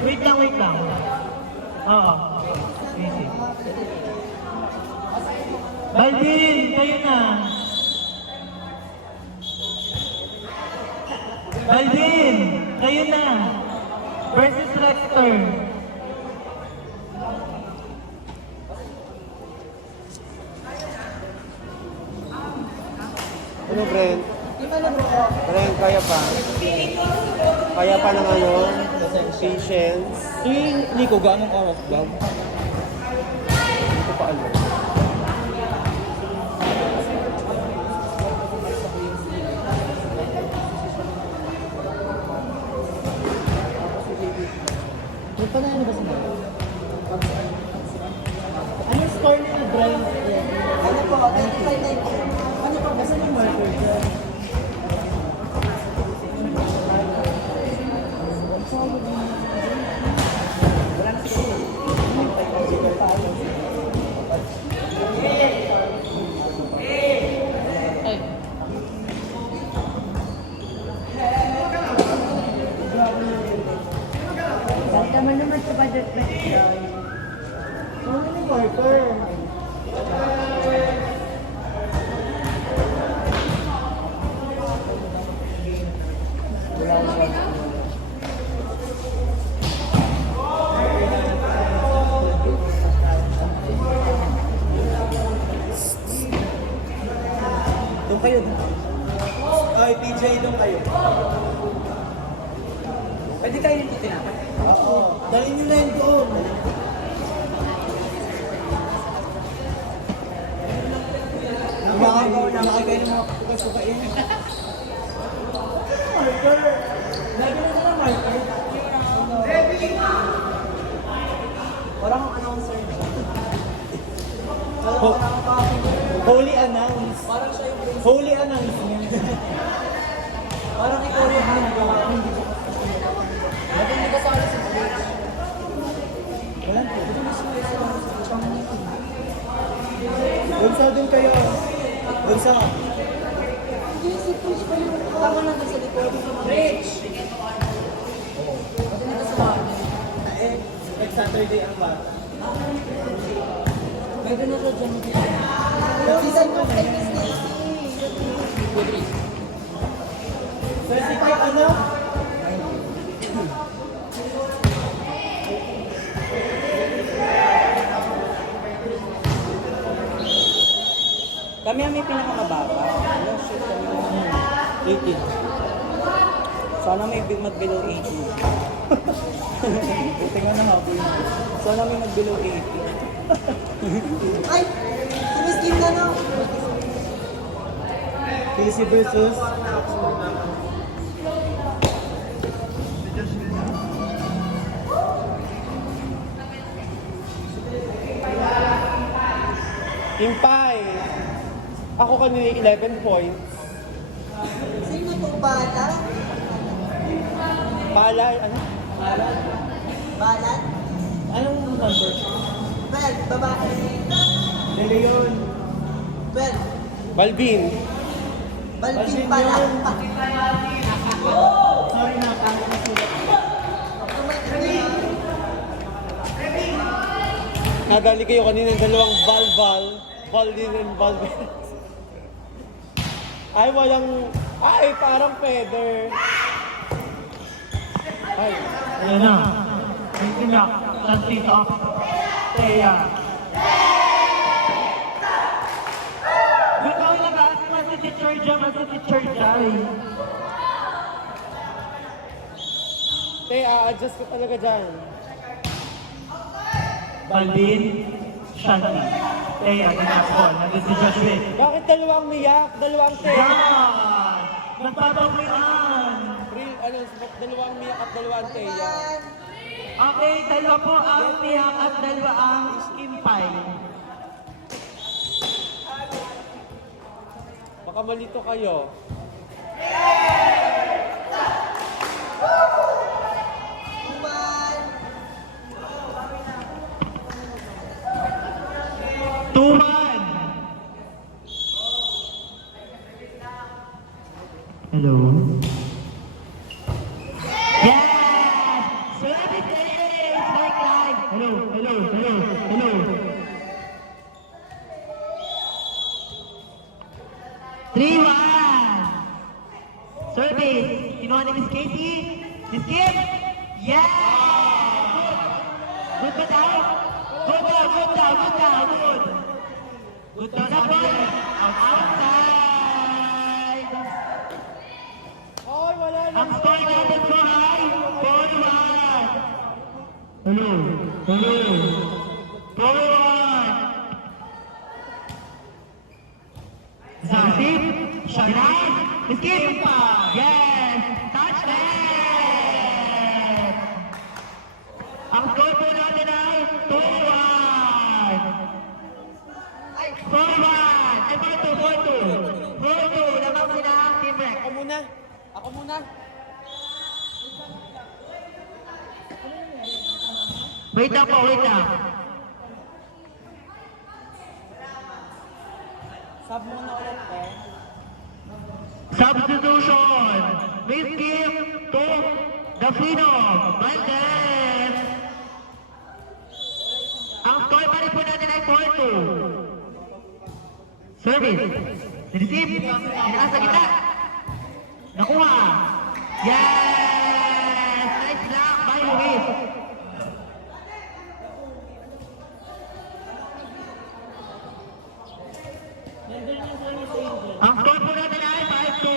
Wait lang, wait lang. Oo. Easy. Balvin, kayo na. Balvin, kayo na. Versus Rector. Ano, Brent? Brent, kaya pa. Kaya pa ng ano, patience. Si Nico, ganong oras ba? Hindi ko pa alam. Panalo ba sila? Anong score niya ni Brian? Ano po, 25-19. Ano pa ba sa ng marker dyan? Tama naman sa budget breakdown. Ano ni marker? Doon kayo. Ay, PJ, doon kayo. Pwede kayo nito tinapay? Oo. Dalhin nyo na yun doon. Nakakain kayo ng mga pukas-pukain. Marker! Lagi na sa marker. Parang announcer. Holy announce. Parang siya yung Holy announcement. parang ikaw yung ginagawa. Ba't hindi ka sali sa stage? Wala po. Bunsa din kayo. Bunsa. Hindi, si Trish pa yung tama lang sa likod. Rich! Ba't hindi ka sumali? Next Saturday ang bata. May ganito dyan. Season 2 kay Miss Nancy. Certified ano? Kami ang may pinakamababa. Ano, shit kami. 18. Sana may mag-below 18. Buti nga na ako. Sana may mag-below 18. Ay! Si Miss Kim na no? Casey versus Impay! Ako kanina 11 points. Sino to bata? Palay, ano? Balat? anong number? Well, babae. De Leon. Well, Balbin. Balbin pala. Sorry na, pangit na sila. Nadali kayo kanina ng dalawang Valval. Valdin and Valvel. Ay, walang... Ay, parang feather. Ay, Ayan na. Tintinak. Santito. Teya. Ikaw na ba? Si Teacher Jam at si Teacher Jai. te, a-adjust ko talaga dyan. Balvin. Shanti. Teya. Ginapon. Nandun si Joshua. Bakit dalawang miyak? Dalawang te? Yan! Nagpapawian! Real, ano, dalawang miyak at dalawang teya. Okay, dalawa po ang Miyak at dalawa ang Impay. Baka malito kayo. Tuman! Hello? Yes! So, everything morning, Miss Katie. Miss Kim. Yeah! Good ba daw? Good daw, good daw, good daw, good. Good daw na po. Outside. Ang score natin po ay 4-1. Hello. Hello. 4-1. Zasip. Shanay. Miss Kim. Yes. Touchdown. Ang score po natin ay 2-1. 4-1. Ay, 4-2. 4-2. Lamang sila, Team Rex. Ako muna. Ako muna. Wait lang po, wait lang. Sub muna ulit eh. Substitution. Miss Kim to Dafino. Valdez. Ang score pa rin po natin ay 4-2. Service. Receive. Sinaka sa gitna. Nakuha. Yes! Nice block by Luis. Ang score po natin ay 5-2.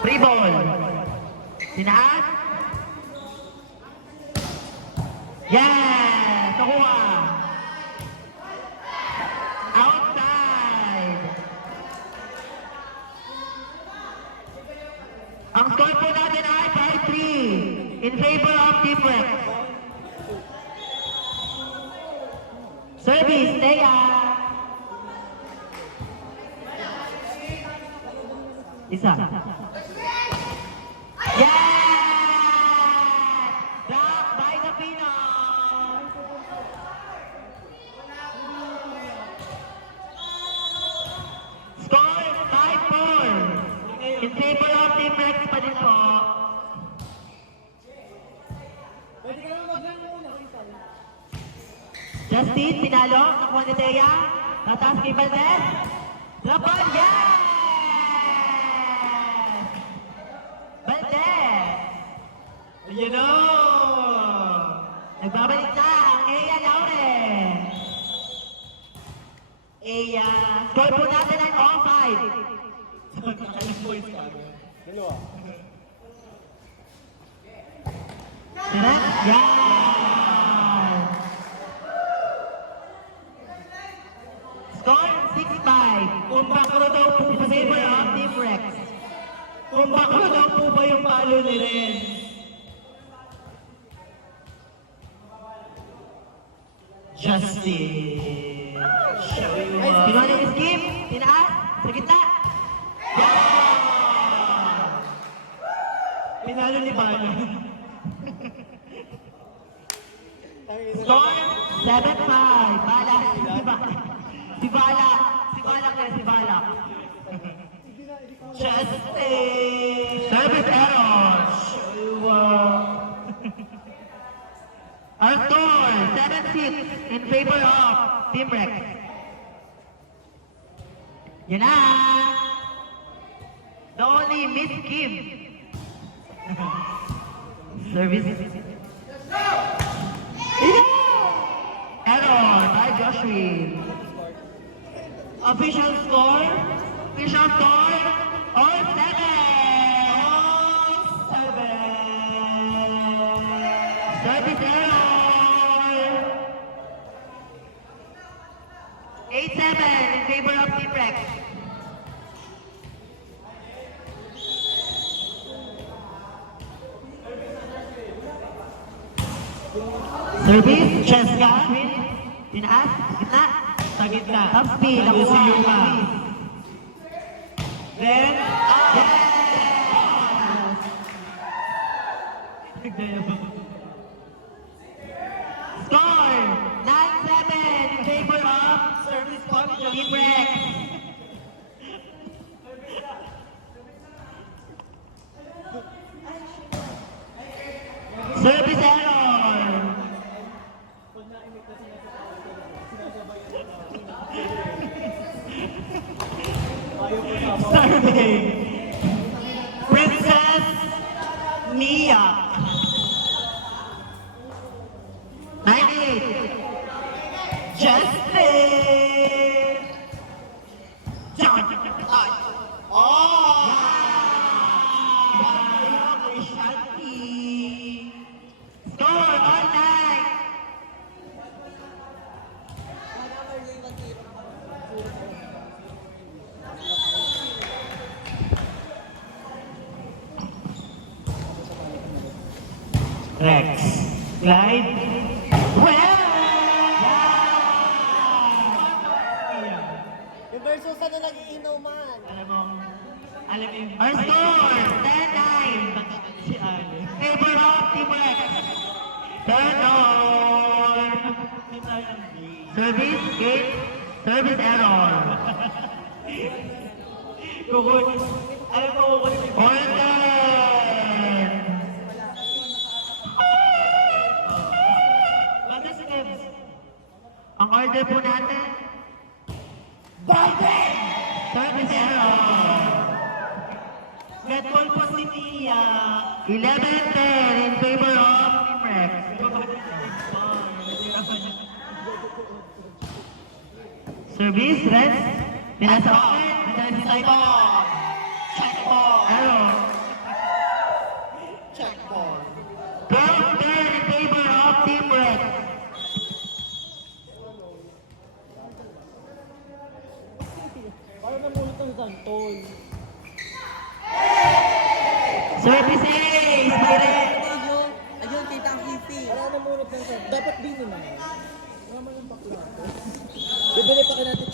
Free ball. Sinaat. Yes! Nakuha. Outside. Ang score po natin ay 5-3 in favor of Team Rex. Service, Thea. Isa. Yes! Block by the Pinoy. Score 5-4 in favor of Team Rex pa din po. Justin, pinalo. Nakuha ni Thea. Nataas kay Valdez. Laban, yes! Valdez! Ayan o! Nagbabalik na ang Eya Lauren. Eya. Score po natin ay 0-5. Dalawa. Tara? Yan! Score 6-5. Kung bakro daw po sa favor of Team Rex. Kung bakro daw po ba yung palo ni Ren? Justin. Show you what. Pinuha ng skip. Tinaas. Sa gitna. Yeah! Pinalo ni Balo. Score 7-5. Bala. Si Bala. Si Bala kaya si Bala. Justin. Service error. Show you what. Our score 7-6 in favor of Team Rex. Yan na. The only Miss Kim. Service. Error by Joshua. Official score. Official score. All 7. All 7. Service error. 8-7 in favor of Team Rex. Service, Cheska, tinaas, gitna. Sa gitna. Top speed, nakuha si Yuma. Then, Score, 9-7 in favor of Service Team Rex. Service error. Serving. Princess Mia. 98. Justin. John. Oh! Kay Shanti. Score all night. Rex. Clyde. Well! Yung versus na nag-iinuman. Alam mo, our score, 10-9. Si Ali. Favor of Team Rex. Turn on. Service, gate, service error. Kukunin. Alam mo, kukunin. Order! Basta si Kebs. Ang order po natin, Balde! Service error. Red ball po si Mia. 11-10 in favor of Team Rex. Service, rest. Pinasa open. Pinasa si Saibon. Check ball. Error. Check ball. 12-10 in favor of Team Rex. Parang namulot ang santol. Service ace. By Rex. Ayun, kitang easy. Parang namulot ng santol. Dapat din naman. Naman yung bakla. Bibili pa kayo natin.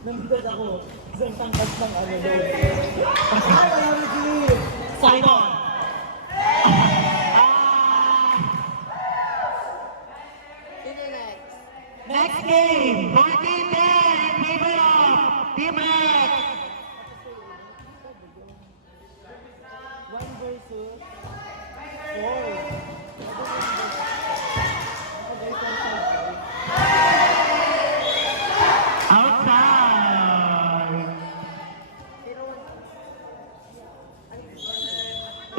Nandito ako. Isang tangkas ng ano doon. Simon. Next game, 14-10 in favor of Team Rex. 1 versus 4. Outside.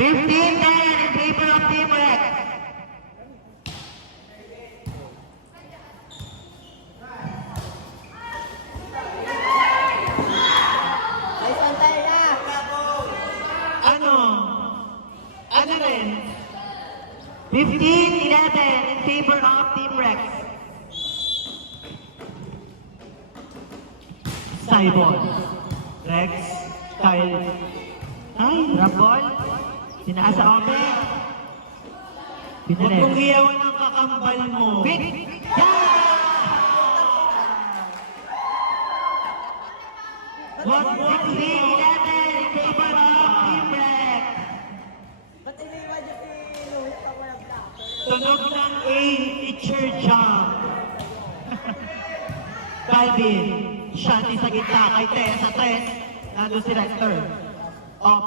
15-10 in favor of Team Rex. Ay, santay na! Ano rin? 15-11 in favor of Team Rex. Saibon. Rex. Kyle. Ay, drop ball. Tinaas sa open. Huwag mong hiyawan ang kakambal mo. Big! Yeah! 1-16-11 in favor of Team Rex. Ba't iniwan niyo si Louis pa walang plato? Tunog ng A, teacher jump. Calvin, Shanti sa gitna kay Tess sa Tess. Nandun si Rector. Up.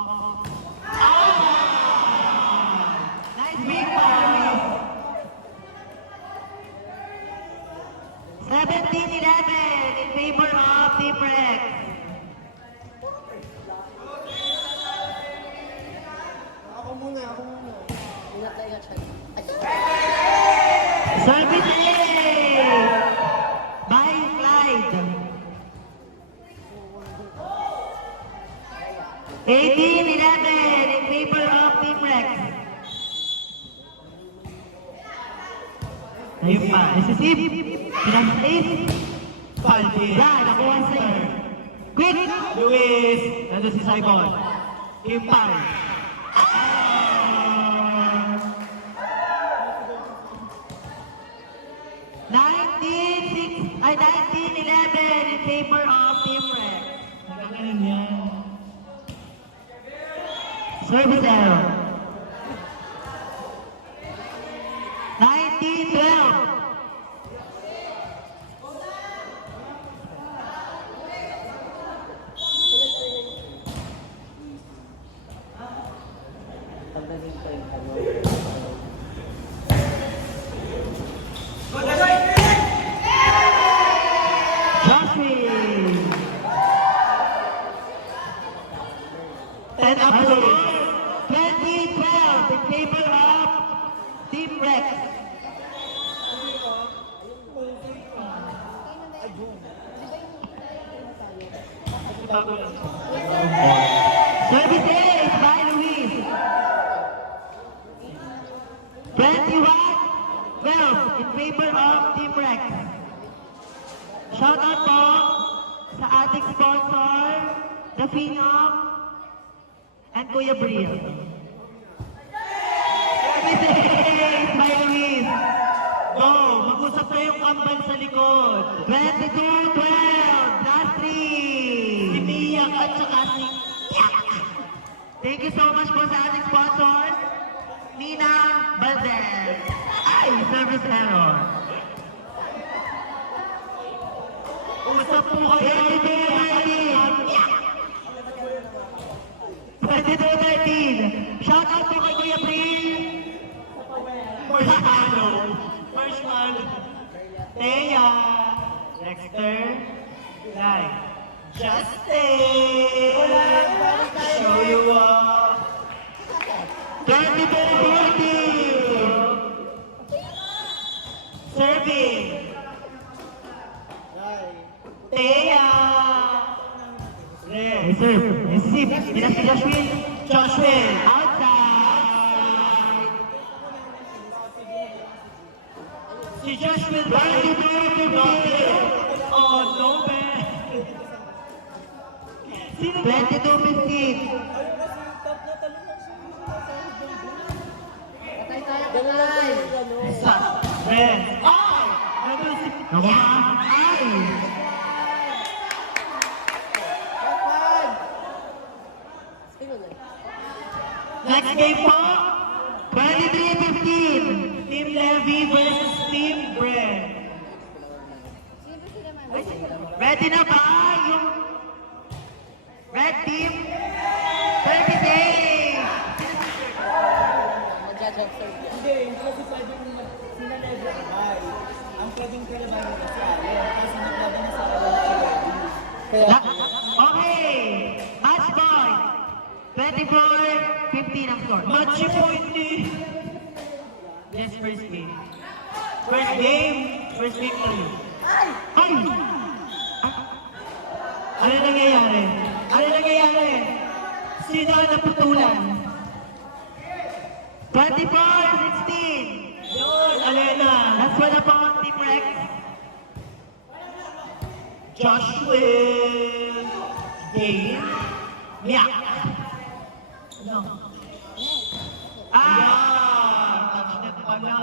Nice big pass. 17-11 in favor of Team Rex. Ako muna. Ingat siya. Service A! By Clyde. 18-11 in favor of Team Rex. Ayun pa, decisive. Pinag-ace. Paldi. Yan, nakuha sir. Quick! Luis. Nandun si Saibon. Game 5. 19-11 in favor of Team Rex. Nagkakaroon yan. Service error. 19-12. Tanggalin pa yung ano. And up to 2012 in favor of Team Rex. Service is by Luis. 21-12 in favor of Team Rex. Shoutout po sa ating sponsor, The Phenom and Kuya Briel. Service is by Luis. Go! Mag-usap na yung kambal sa likod. 22-12, last three. Si Miyak at saka si Yak. Thank you so much po sa ating sponsors. Nina Valdez. Ay, service error. Usap po kayo. 22-13. Shout out po kay Kuya Bril. Marshmallow. Thea. Dexter. Lai. Justin. Show you off. 22-14. Serving. Thea. Receive. Sila si Joshua. Joshua. Outside. Si Joshua. 22-15. Oh, no, man. 22-15. Suspense. Ay! Ay! Next game po, 23-15. Team Levy versus Team Brent. Ready na ba yung Red Team? 30 days! Hindi, yung kasi pwedeng sila level ay ang pwedeng kalaban nila si Allen kasi naglaban na sa Allen si Levy. Okay, match point. 24-15 ang score. Match point ni... Yes, first game. First game, first victory. Ay! Ano nangyayari? Ano nangyayari? Sino ang naputulan? 24-16. Yun, Alena. That's one up on Team Rex. Joshua. Dave. Miak. No. Touchnet pala.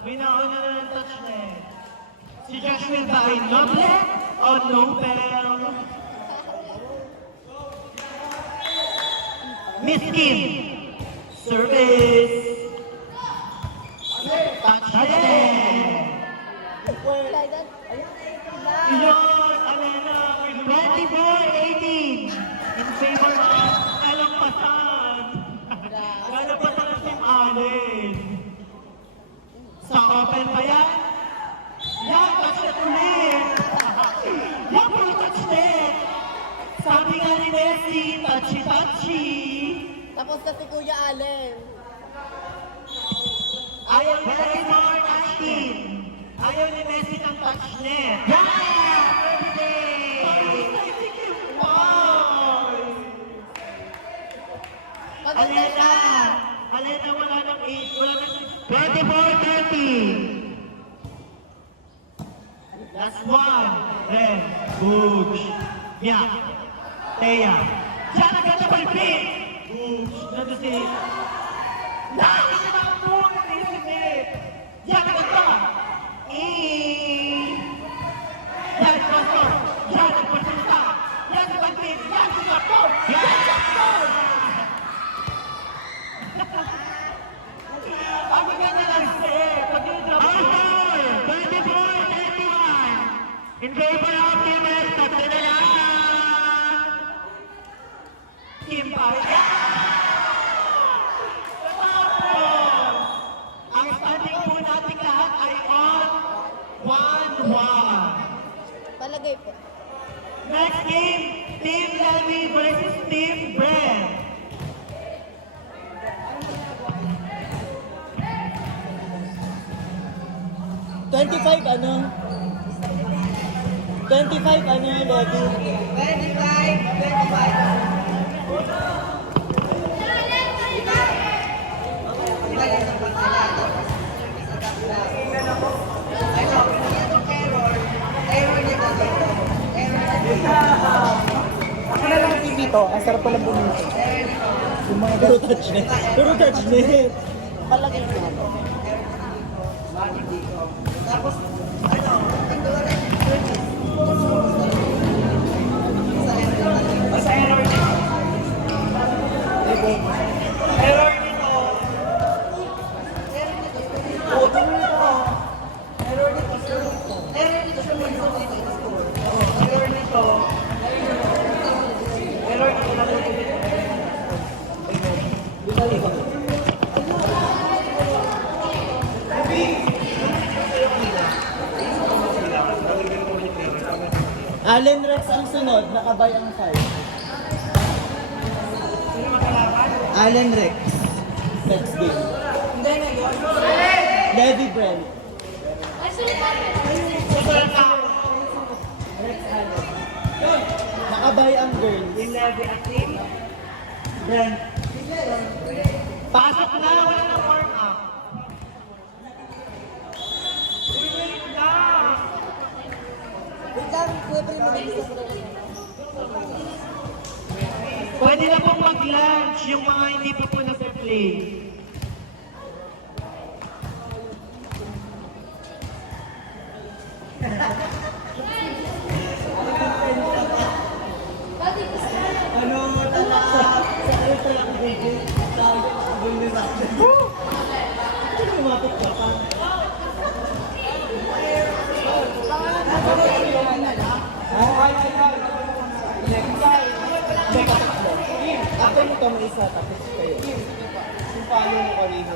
May nauna na ng touchnet. Si Joshua ba ay Noble o Nobel? Miss Kim. Service. Touchnet. Yun, Alena. 24-18. In favor of Kalampasan. Kalampasan ng Team Allen. Sa open ba yan? Yan, touchnet ulit. Yan, puro touchnet. Sabi nga ni Messi, touchy-touchy. Tapos na si Kuya Allen. Ayaw ni Messi ng touchnet. Ayaw ni Messi ng touchnet. Yeah! Alena! Alena, wala ng 8, wala ng 24-30. Last one. Ren. Booch. Miak. Thea. Siya nagkata palpit. Booch. Nandun si... Nakakita mo na nisipit. Yan nagkata. Yan sponsor. Yan nagpasalita. Yan si palpit. Yan si Sapor. Yan si Sapor. Ang maganda lang siya. Outscore! 24-31. In favor of Team Red. Tatlo na lang. Team Paya. Tapos, ang standing po natin lahat ay on 1-1. Palagay po. Next game, Team Levy versus Team Brent. 25 ano? 25 ano, Lodi? 25. Ako na lang TV to. Ang sarap pala bumili. Yung mga Puro touch net. Puro touch net. palagay ko. Allen Rex ang sunod, nakabay ang 5. Allen Rex. Next game. Levi Brent. Nakabay ang girls. Brent. Pasok na, wala na warm up. Wait lang, pwede mo Pwede na pong mag-lunch yung mga hindi pa po nasa-play. Ano, tala? Sa kayo sa lang video. Sabi ko, abol ni Rafa. Ano lumapit ka pa? Ako mo ito mo isa, tapos kayo. Kung paano mo kanina